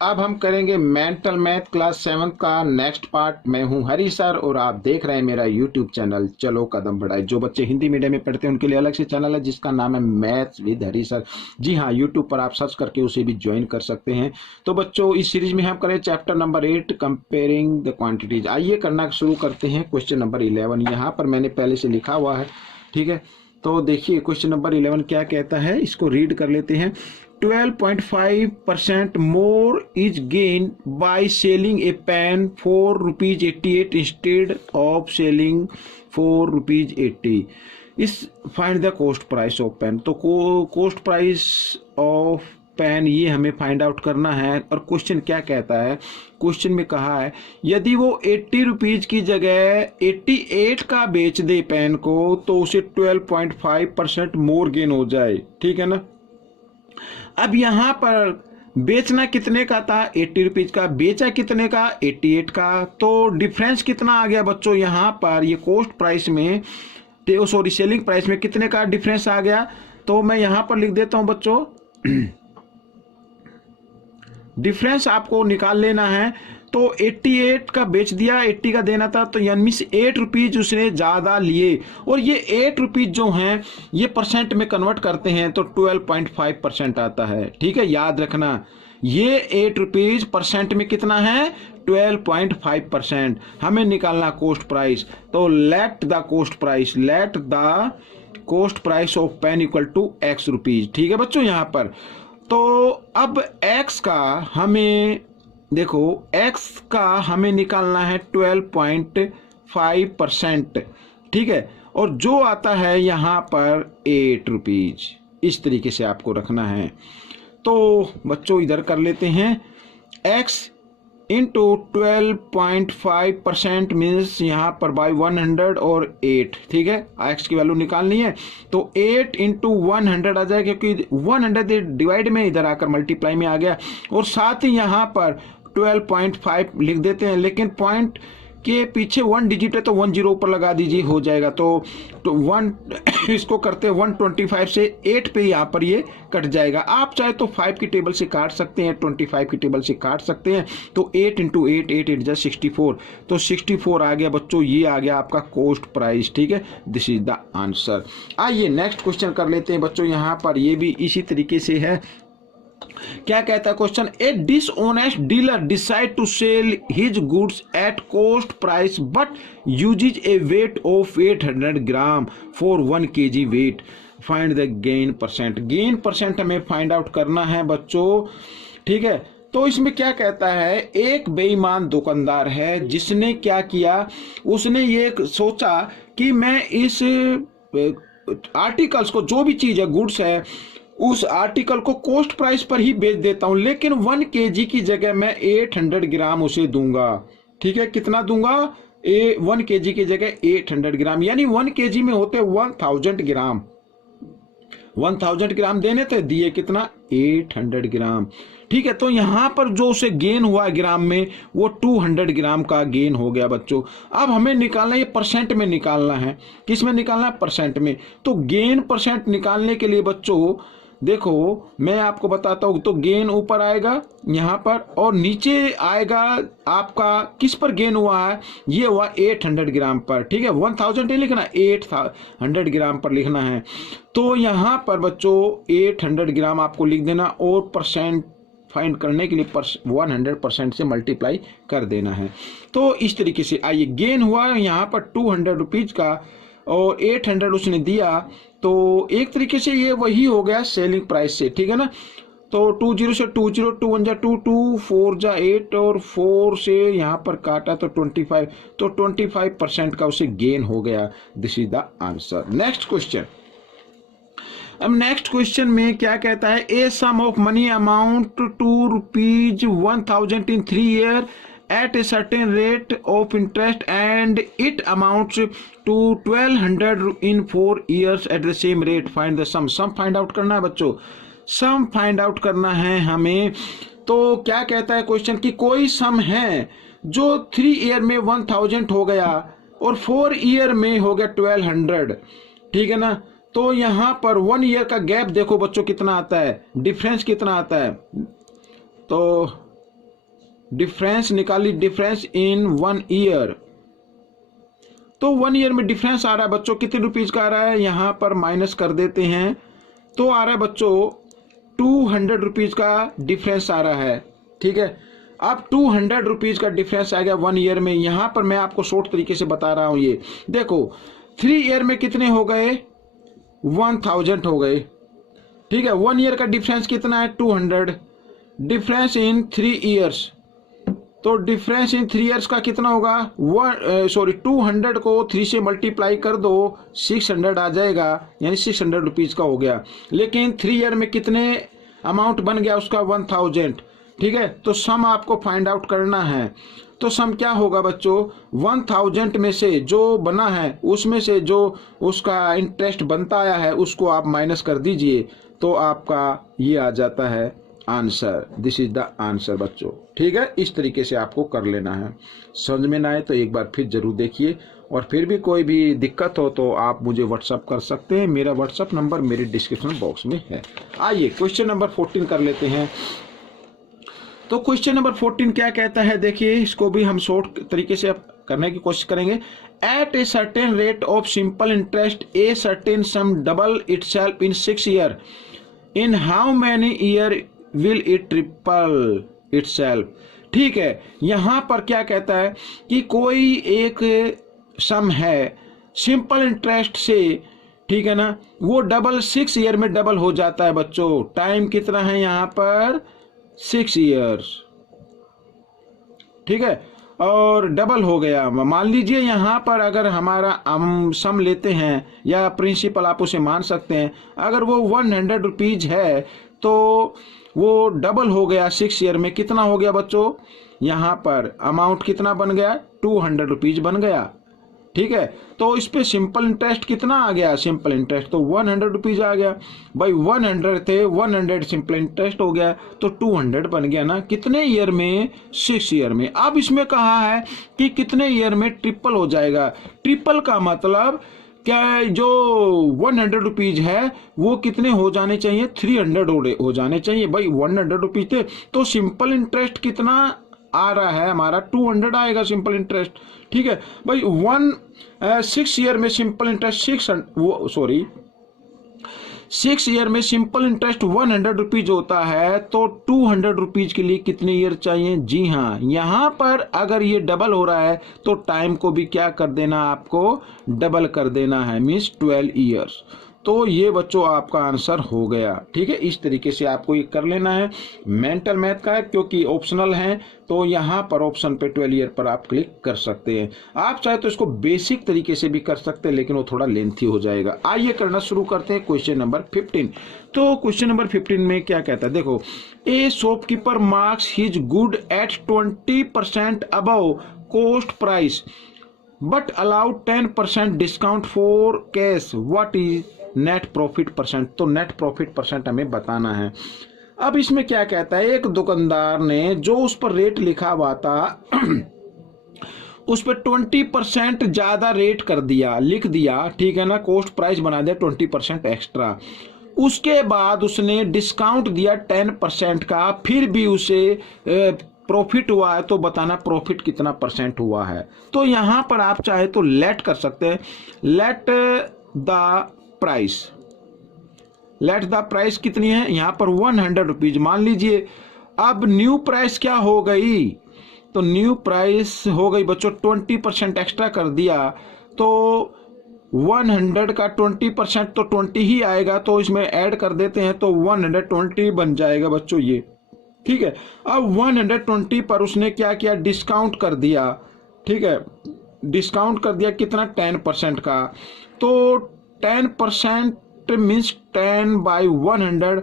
अब हम करेंगे मेंटल मैथ क्लास 7 का नेक्स्ट पार्ट। मैं हूं हरी सर और आप देख रहे हैं मेरा यूट्यूब चैनल चलो कदम बढ़ाए। जो बच्चे हिंदी मीडियम में पढ़ते हैं उनके लिए अलग से चैनल है जिसका नाम है मैथ्स विद हरी सर। जी हाँ, यूट्यूब पर आप सर्च करके उसे भी ज्वाइन कर सकते हैं। तो बच्चों, इस सीरीज में हम करें chapter number 8 comparing the quantities. आइए करना शुरू करते हैं। क्वेश्चन नंबर 11 यहाँ पर मैंने पहले से लिखा हुआ है, ठीक है। तो देखिए क्वेश्चन नंबर 11 क्या कहता है, इसको रीड कर लेते हैं। 12.5% more is gained by selling a pen for ₹88 instead of selling for ₹80. इस find the cost price of pen. तो कोस्ट प्राइस ऑफ पेन ये हमें फाइंड आउट करना है। और क्वेश्चन क्या कहता है, क्वेश्चन में कहा है यदि वो 80 रुपीज की जगह 88 का बेच दे पेन को तो उसे 12.5% मोर गेन हो जाए, ठीक है ना। अब यहां पर बेचना कितने का था, 80 रुपीज का, बेचा कितने का, 88 का। तो डिफरेंस कितना आ गया बच्चों, यहां पर ये कोस्ट प्राइस में, सॉरी सेलिंग प्राइस में कितने का डिफरेंस आ गया। तो मैं यहां पर लिख देता हूं बच्चों, डिफरेंस आपको निकाल लेना है। तो 88 का बेच दिया, 80 का देना था, तो यानी 8 रुपीज उसने ज्यादा लिए। और ये 8 रुपीज जो हैं ये परसेंट में कन्वर्ट करते हैं तो 12.5% आता है, ठीक है। याद रखना ये 8 रुपीज परसेंट में कितना है, 12.5%। हमें निकालना कोस्ट प्राइस। तो let the cost price of pen equal to x rupees, ठीक है बच्चों यहाँ पर। तो अब x का हमें देखो, x का हमें निकालना है 12.5%, ठीक है। और जो आता है यहाँ पर 8 रुपीज, इस तरीके से आपको रखना है। तो बच्चों इधर कर लेते हैं, x इंटू 12.5% मीन्स यहाँ पर बाई 100 और 8, ठीक है। x की वैल्यू निकालनी है तो 8 इंटू 100 आ जाएगा, क्योंकि 100 डिवाइड में इधर आकर मल्टीप्लाई में आ गया। और साथ ही यहाँ पर 12.5 लिख देते हैं, लेकिन पॉइंट के पीछे 1 डिजिट है तो 10 ऊपर लगा दीजिए, हो जाएगा। तो 1 इसको करते हैं 125 से 8 पे यहाँ पर ये कट जाएगा। आप चाहे तो 5 की टेबल से काट सकते हैं, 25 की टेबल से काट सकते हैं। तो 8 इंटू 8, 8 8 64, तो 64 आ गया बच्चों, ये आ गया आपका कोस्ट प्राइस, ठीक है। This is the answer. आइए नेक्स्ट क्वेश्चन कर लेते हैं बच्चों। यहाँ पर ये भी इसी तरीके से है। क्या कहता है question, a dishonest dealer decide to sell his goods at cost price but uses a weight of 800 gram for 1 kg weight, find the gain percent. Gain percent हमें फाइंड आउट करना है बच्चों, ठीक है। तो इसमें क्या कहता है, एक बेईमान दुकानदार है जिसने क्या किया, उसने ये सोचा कि मैं इस आर्टिकल्स को, जो भी चीज है, गुड्स है, उस आर्टिकल को कोस्ट प्राइस पर ही बेच देता हूं, लेकिन 1 kg की जगह मैं 800 ग्राम उसे दूंगा, ठीक है। कितना दूंगा, 1 kg की जगह 800 ग्राम, यानी 1 kg में होते 1000 ग्राम। 1000 ग्राम देने थे, दिए कितना, 800 ग्राम, ठीक है। तो यहां पर जो उसे गेन हुआ ग्राम में वो 200 ग्राम का गेन हो गया बच्चों। अब हमें निकालना, ये परसेंट में निकालना है। किस में निकालना है, परसेंट में। तो गेन परसेंट निकालने के लिए बच्चों देखो मैं आपको बताता हूं। तो गेन ऊपर आएगा यहां पर, और नीचे आएगा आपका किस पर गेन हुआ है, ये हुआ 800 ग्राम पर, ठीक है। 1000 नहीं लिखना, 800 ग्राम पर लिखना है। तो यहां पर बच्चों 800 ग्राम आपको लिख देना, और परसेंट फाइंड करने के लिए 100% से मल्टीप्लाई कर देना है। तो इस तरीके से आइए, गेन हुआ यहाँ पर 200 रुपीज का और 800 उसने दिया, तो एक तरीके से ये वही हो गया सेलिंग प्राइस से, ठीक है ना। तो 20 से 20, 2 1 जा 2, 2 4 जा 8, और 4 से यहाँ पर काटा तो 25, तो 25% का उसे गेन हो गया। This is the answer. Next question. अब नेक्स्ट क्वेश्चन में क्या कहता है, a sum of money amount to ₹1000 in 3 years at a certain rate of interest and it amounts to 1200 in 4 years at the same rate, find the sum। Sum find out करना है बच्चों, sum find out करना है हमें। तो क्या कहता है क्वेश्चन कि कोई सम है जो 3 year में 1000 हो गया और 4 year में हो गया 1200, ठीक है ना। तो यहां पर 1 year का गैप देखो बच्चों कितना आता है, डिफरेंस कितना आता है। तो डिफरेंस निकाली, डिफरेंस इन 1 ईयर। तो 1 ईयर में डिफरेंस आ रहा है बच्चों कितने रुपीज का आ रहा है, यहां पर माइनस कर देते हैं तो आ रहा है बच्चों 200 रुपीज का डिफरेंस आ रहा है। ठीक है, अब 200 रुपीज का डिफरेंस आ गया 1 ईयर में। यहां पर मैं आपको शॉर्ट तरीके से बता रहा हूं, ये देखो 3 ईयर में कितने हो गए, 1000 हो गए। ठीक है, 1 ईयर का डिफरेंस कितना है 200, डिफरेंस इन 3 ईयर्स, तो डिफरेंस इन 3 ईयर्स का कितना होगा 200 को 3 से मल्टीप्लाई कर दो 600 आ जाएगा, यानी 600 रुपीज का हो गया। लेकिन 3 ईयर में कितने अमाउंट बन गया उसका 1000। ठीक है, तो सम आपको फाइंड आउट करना है। तो सम क्या होगा बच्चों, 1000 में से जो बना है उसमें से जो उसका इंटरेस्ट बनता आया है उसको आप माइनस कर दीजिए, तो आपका ये आ जाता है answer. This is the answer बच्चों। ठीक है, इस तरीके से आपको कर लेना है। समझ में ना आए तो एक बार फिर जरूर देखिए, और फिर भी कोई भी दिक्कत हो तो आप मुझे व्हाट्सअप कर सकते हैं। मेरा व्हाट्सअप नंबर मेरे डिस्क्रिप्शन बॉक्स में है। आइए क्वेश्चन नंबर 14 कर लेते हैं। तो क्वेश्चन नंबर 14 क्या कहता है, देखिए इसको भी हम शॉर्ट तरीके से करने की कोशिश करेंगे। At a certain rate of simple interest a certain sum double itself in 6 year, in how many year will it triple itself. ठीक है, यहां पर क्या कहता है कि कोई एक सम है सिंपल इंटरेस्ट से, ठीक है ना, वो डबल 6 ईयर में डबल हो जाता है बच्चों। टाइम कितना है यहां पर 6 ईयर्स। ठीक है, और डबल हो गया। मान लीजिए यहां पर अगर हमारा हम सम लेते हैं या प्रिंसिपल आप उसे मान सकते हैं, अगर वो 100 रुपीज है तो वो डबल हो गया 6 ईयर में। कितना हो गया बच्चों, यहां पर अमाउंट कितना बन गया 200 रुपीज बन गया। ठीक है, तो इस पे सिंपल इंटरेस्ट कितना आ गया, सिंपल इंटरेस्ट तो 100 रुपीज आ गया भाई। 100 थे, 100 सिंपल इंटरेस्ट हो गया तो 200 बन गया ना, कितने ईयर में 6 ईयर में। अब इसमें कहा है कि कितने ईयर में ट्रिपल हो जाएगा। ट्रिपल का मतलब क्या, जो 100 रुपीज है वो कितने हो जाने चाहिए 300 हो जाने चाहिए भाई। 100 रुपीज थे तो सिंपल इंटरेस्ट कितना आ रहा है हमारा 200 आएगा सिंपल इंटरेस्ट। ठीक है भाई, 6 ईयर में सिंपल इंटरेस्ट 6 ईयर में सिंपल इंटरेस्ट 100 रुपीज होता है, तो 200 रुपीज के लिए कितने ईयर चाहिए। जी हाँ, यहां पर अगर ये डबल हो रहा है तो टाइम को भी क्या कर देना, आपको डबल कर देना है, मीन्स 12 ईयर्स। तो ये बच्चों आपका आंसर हो गया। ठीक है, इस तरीके से आपको ये कर लेना है। मेंटल मैथ का है क्योंकि ऑप्शनल है, तो यहाँ पर ऑप्शन पे 12 ईयर पर आप क्लिक कर सकते हैं। आप चाहे तो इसको बेसिक तरीके से भी कर सकते हैं, लेकिन वो थोड़ा लेंथी हो जाएगा। आइए करना शुरू करते हैं क्वेश्चन नंबर 15। तो क्वेश्चन नंबर 15 में क्या कहता है, देखो, ए shopkeeper marks his good at 20% above cost price but allowed 10% discount for cash, what is net profit percent. तो नेट प्रॉफिट परसेंट हमें बताना है। अब इसमें क्या कहता है, एक दुकानदार ने जो उस पर रेट लिखा हुआ था उस पर 20% ज्यादा रेट कर दिया, लिख दिया, ठीक है ना, कॉस्ट प्राइस बना दिया 20% एक्स्ट्रा। उसके बाद उसने डिस्काउंट दिया 10% का, फिर भी उसे प्रॉफिट हुआ है, तो बताना प्रॉफिट कितना परसेंट हुआ है। तो यहां पर आप चाहे तो लेट कर सकते हैं, let the price. Let the price कितनी है यहां पर 100 रुपीज मान लीजिए। अब न्यू प्राइस क्या हो गई, तो न्यू प्राइस हो गई बच्चों 20% एक्स्ट्रा कर दिया, तो 100 का 20% तो 20 ही आएगा, तो इसमें ऐड कर देते हैं तो 120 बन जाएगा बच्चों ये। ठीक है, अब 120 पर उसने क्या किया, डिस्काउंट कर दिया। ठीक है, डिस्काउंट कर दिया कितना 10% का, तो 10% मीन्स 10/100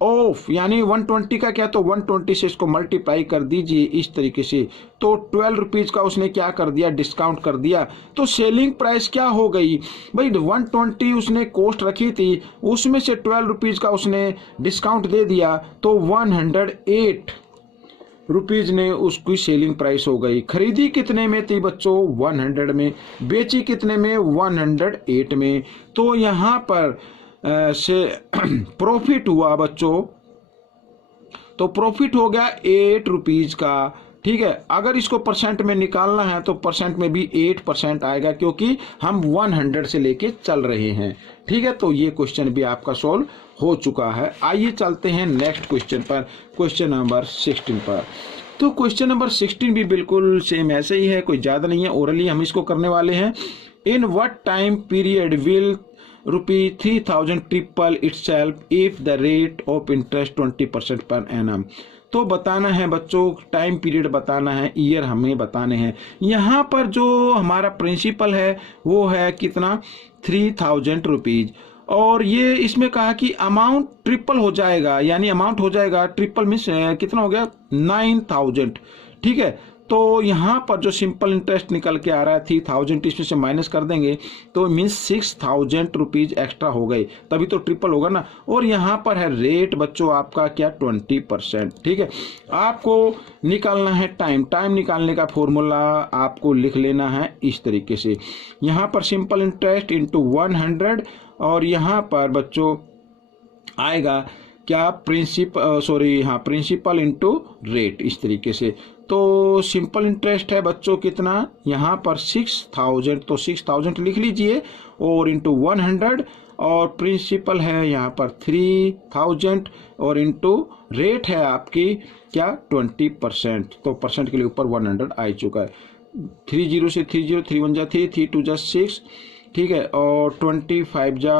ऑफ, यानी 120 का क्या, तो 120 से इसको मल्टीप्लाई कर दीजिए इस तरीके से, तो 12 रुपीज का उसने क्या कर दिया, डिस्काउंट कर दिया। तो सेलिंग प्राइस क्या हो गई भाई, 120 उसने कॉस्ट रखी थी, उसमें से 12 रुपीज का उसने डिस्काउंट दे दिया, तो 108 रुपीज ने उसकी सेलिंग प्राइस हो गई। खरीदी कितने में थी बच्चों 100 में, बेची कितने में 108 में। तो यहां पर से प्रॉफिट हुआ बच्चों, तो प्रॉफिट हो गया 8 रुपीज का, ठीक है। अगर इसको परसेंट में निकालना है तो परसेंट में भी 8% आएगा, क्योंकि हम 100 से लेके चल रहे हैं। ठीक है, तो ये क्वेश्चन भी आपका सॉल्व हो चुका है। आइए चलते हैं नेक्स्ट क्वेश्चन पर, क्वेश्चन नंबर 16 पर। तो क्वेश्चन नंबर 16 भी बिल्कुल सेम ऐसे ही है, कोई ज़्यादा नहीं है, ओरली हम इसको करने वाले हैं। In what time period will ₹3000 triple itself if the rate of interest 20% per annum. तो बताना है बच्चों, टाइम पीरियड बताना है, ईयर हमें बताने हैं। यहाँ पर जो हमारा प्रिंसिपल है वो है कितना, ₹3000, और ये इसमें कहा कि अमाउंट ट्रिपल हो जाएगा, यानी अमाउंट हो जाएगा ट्रिपल मीन्स कितना हो गया 9000। ठीक है, तो यहाँ पर जो सिंपल इंटरेस्ट निकल के आ रहा है 3000, इसमें से माइनस कर देंगे तो मीन्स ₹6000 एक्स्ट्रा हो गए, तभी तो ट्रिपल होगा ना। और यहाँ पर है रेट बच्चों आपका क्या 20%। ठीक है, आपको निकालना है टाइम। टाइम निकालने का फॉर्मूला आपको लिख लेना है इस तरीके से, यहाँ पर सिंपल इंटरेस्ट इंटू 100, और यहाँ पर बच्चों आएगा क्या प्रिंसिपल इंटू रेट, इस तरीके से। तो सिंपल इंटरेस्ट है बच्चों कितना, यहाँ पर 6000, तो 6000 लिख लीजिए और इंटू 100, और प्रिंसिपल है यहाँ पर 3000, और इंटू रेट है आपकी क्या 20%, तो परसेंट के लिए ऊपर 100 आ चुका है। 30 से 30, 3 1 जा 3, 3 2 जा 6, ठीक है, और 25 जा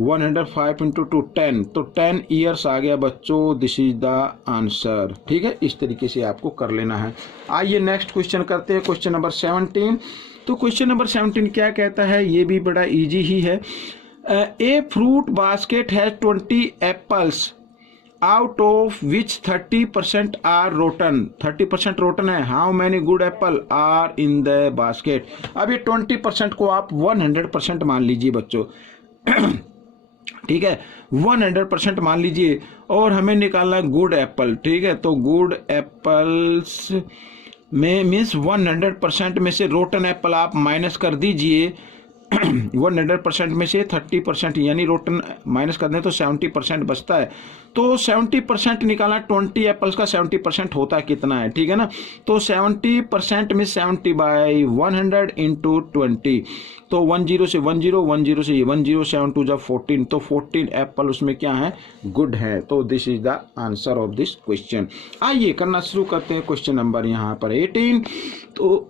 105 इंटू 2 10, तो 10 ईयर्स आ गया बच्चों, दिस इज द आंसर। ठीक है, इस तरीके से आपको कर लेना है। आइए नेक्स्ट क्वेश्चन करते हैं, क्वेश्चन नंबर 17। तो क्वेश्चन नंबर 17 क्या कहता है, ये भी बड़ा इजी ही है। A fruit basket has 20 apples out of which 30% are rotten. 30% rotten है, how many good apple are in the basket. अब ये 20% को आप 100% मान लीजिए बच्चों। ठीक है, 100% मान लीजिए, और हमें निकालना है गुड एप्पल। ठीक है, तो गुड एप्पल्स में मीन्स 100% में से रोटन एप्पल आप माइनस कर दीजिए। 100% में से 30% यानी रोटन माइनस कर दें तो 70% बचता है। तो 70% निकालना, 20 एप्पल्स का 70% होता है कितना है, ठीक है ना। तो 70% में 70/100 इंटू 20, तो 10 से 10, 10 से 10, 7 2 14, तो 14 एप्पल उसमें क्या है, गुड है। तो this is the answer of this question. आइए करना शुरू करते हैं क्वेश्चन नंबर यहाँ पर 18। तो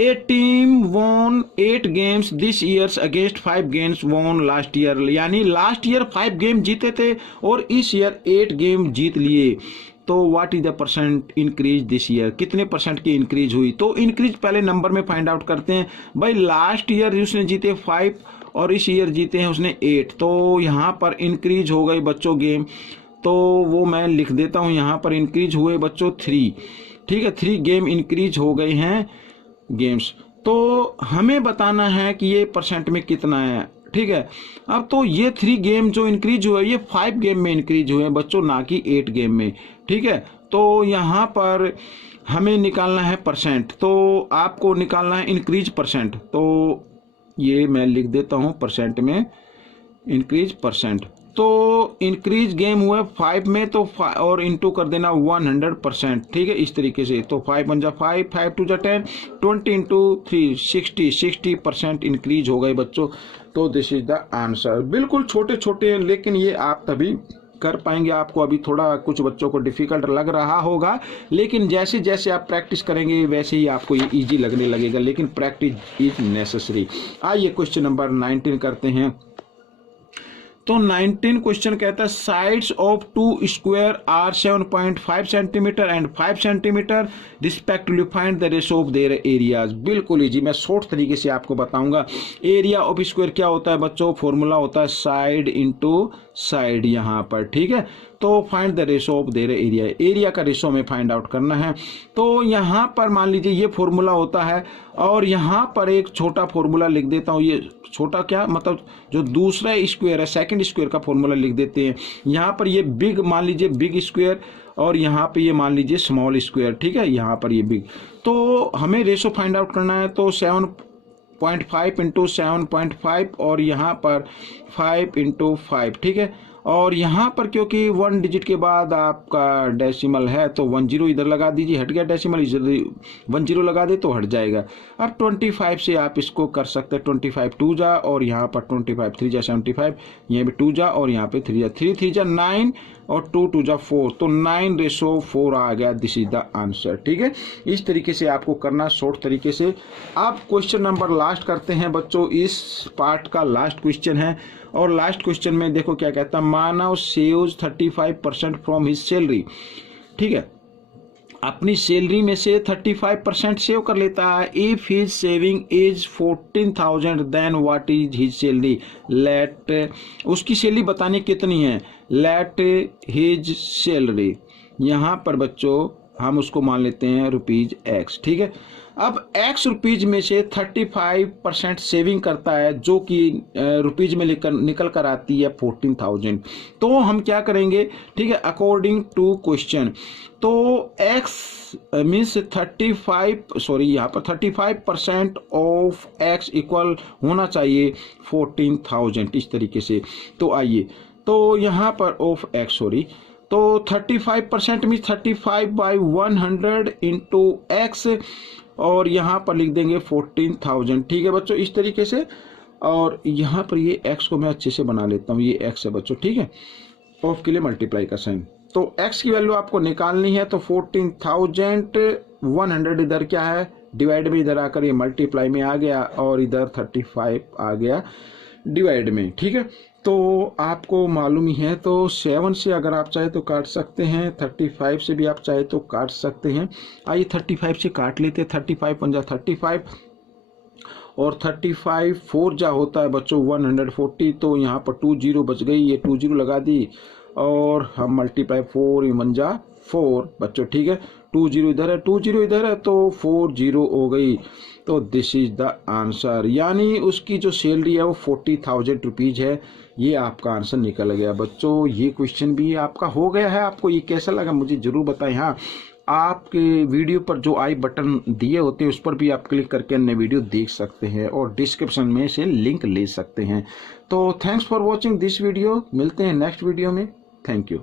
A team won 8 games this year against 5 games won last year, यानी लास्ट ईयर 5 गेम जीते थे और इस ईयर 8 गेम जीत लिए। तो what is the percent increase this year, कितने परसेंट की इंक्रीज हुई। तो इंक्रीज पहले नंबर में फाइंड आउट करते हैं भाई। लास्ट ईयर उसने जीते 5 और इस ईयर जीते हैं उसने 8, तो यहाँ पर इंक्रीज हो गई बच्चों गेम, तो वो मैं लिख देता हूँ यहाँ पर इंक्रीज हुए बच्चों 3। ठीक है, 3 गेम इंक्रीज हो गए हैं गेम्स। तो हमें बताना है कि ये परसेंट में कितना है। ठीक है, अब तो ये 3 गेम जो इंक्रीज हुए ये 5 गेम में इंक्रीज हुए हैं बच्चों, ना कि 8 गेम में। ठीक है, तो यहाँ पर हमें निकालना है परसेंट, तो आपको निकालना है इंक्रीज परसेंट। तो ये मैं लिख देता हूँ परसेंट में इंक्रीज परसेंट। तो इंक्रीज गेम हुए 5 में, तो और इंटू कर देना 100%। ठीक है, इस तरीके से। तो 5 1 जा 5, 5 2 जा 10, 20 इंटू 3 60% इंक्रीज हो गए बच्चों। तो दिस इज द आंसर। बिल्कुल छोटे छोटे, लेकिन ये आप तभी कर पाएंगे। आपको अभी थोड़ा कुछ बच्चों को डिफिकल्ट लग रहा होगा, लेकिन जैसे जैसे आप प्रैक्टिस करेंगे वैसे ही आपको ये इजी लगने लगेगा, लेकिन प्रैक्टिस इज नेसेसरी। आइए क्वेश्चन नंबर 19 करते हैं। तो 19 क्वेश्चन कहता है sides of 2 square are 7.5 centimetre and 5 centimetre respectively find the ratio of their areas. बिल्कुल इजी, मैं शॉर्ट तरीके से आपको बताऊंगा। एरिया ऑफ स्क्वायर क्या होता है बच्चों, फॉर्मूला होता है साइड इंटू साइड यहाँ पर। ठीक है, तो find the ratio of their area, area का रेशियो में फाइंड आउट करना है। तो यहाँ पर मान लीजिए ये फॉर्मूला होता है, और यहाँ पर एक छोटा फॉर्मूला लिख देता हूँ। ये छोटा क्या मतलब, जो दूसरा स्क्वायर है सेकंड स्क्वायर का फॉर्मूला लिख देते हैं। यहाँ पर ये बिग मान लीजिए बिग स्क्वायर, और यहाँ पे ये मान लीजिए स्मॉल स्क्वायर। ठीक है, यहाँ पर ये बिग। तो हमें रेशियो फाइंड आउट करना है, तो 7.5 इंटू 7.5 और यहाँ पर 5 इंटू 5। ठीक है, और यहाँ पर क्योंकि 1 डिजिट के बाद आपका डेसिमल है तो 10 इधर लगा दीजिए, हट गया डेसिमल, इधर 10 लगा दे तो हट जाएगा। अब 25 से आप इसको कर सकते हैं, 25 2 जा और यहाँ पर 25 3 जा 75, यहाँ पे 2 जा और यहाँ पे 3 जा, 3 3 जा 9 और 2 2 जा 4, तो 9:4 आ गया। This is the answer. ठीक है, इस तरीके से आपको करना शॉर्ट तरीके से। आप क्वेश्चन नंबर लास्ट करते हैं बच्चों, इस पार्ट का लास्ट क्वेश्चन है। और लास्ट क्वेश्चन में देखो क्या कहता है, मानव सेव्स 35% फ्रॉम हिज सैलरी। ठीक है, अपनी सैलरी में से 35% सेव कर लेता है। If his saving is 14,000 then what is his salary. Let, उसकी सैलरी बतानी कितनी है, लेट हिज सैलरी, यहाँ पर बच्चों हम उसको मान लेते हैं ₹X। ठीक है, अब X रुपीज में से 35% सेविंग करता है जो कि रुपीज में निकल कर आती है 14,000। तो हम क्या करेंगे, ठीक है, अकॉर्डिंग टू क्वेश्चन, तो X means 35% of X equal होना चाहिए 14,000, इस तरीके से। तो आइए, तो यहाँ पर ऑफ X तो 35% मीन्स 35/100 इंटू X और यहाँ पर लिख देंगे 14,000। ठीक है बच्चों, इस तरीके से। और यहाँ पर ये X को मैं अच्छे से बना लेता हूँ, ये X है बच्चों। ठीक है, ऑफ के लिए मल्टीप्लाई का साइन, तो X की वैल्यू आपको निकालनी है। तो 14,100 इधर क्या है, डिवाइड में इधर आकर ये मल्टीप्लाई में आ गया और इधर 35 आ गया डिवाइड में। ठीक है, तो आपको मालूम ही है, तो 7 से अगर आप चाहे तो काट सकते हैं, 35 से भी आप चाहे तो काट सकते हैं। आइए 35 से काट लेते हैं, 35 पंजा 35 और 35 4 जा होता है बच्चों 140, तो यहाँ पर 2 0 बच गई, ये 2 0 लगा दी और हम मल्टीप्लाई 4 1 जा 4 बच्चों। ठीक है, 2 0 इधर है, 2 0 इधर है, तो 4 0 हो गई। तो दिस इज द आंसर, यानी उसकी जो सैलरी है वो 40,000 रुपीज है। ये आपका आंसर निकल गया बच्चों। ये क्वेश्चन भी आपका हो गया है। आपको ये कैसा लगा मुझे जरूर बताएं। हाँ, आपके वीडियो पर जो आई बटन दिए होते हैं उस पर भी आप क्लिक करके अन्य वीडियो देख सकते हैं और डिस्क्रिप्शन में से लिंक ले सकते हैं। तो thanks for watching this video, मिलते हैं नेक्स्ट वीडियो में। Thank you.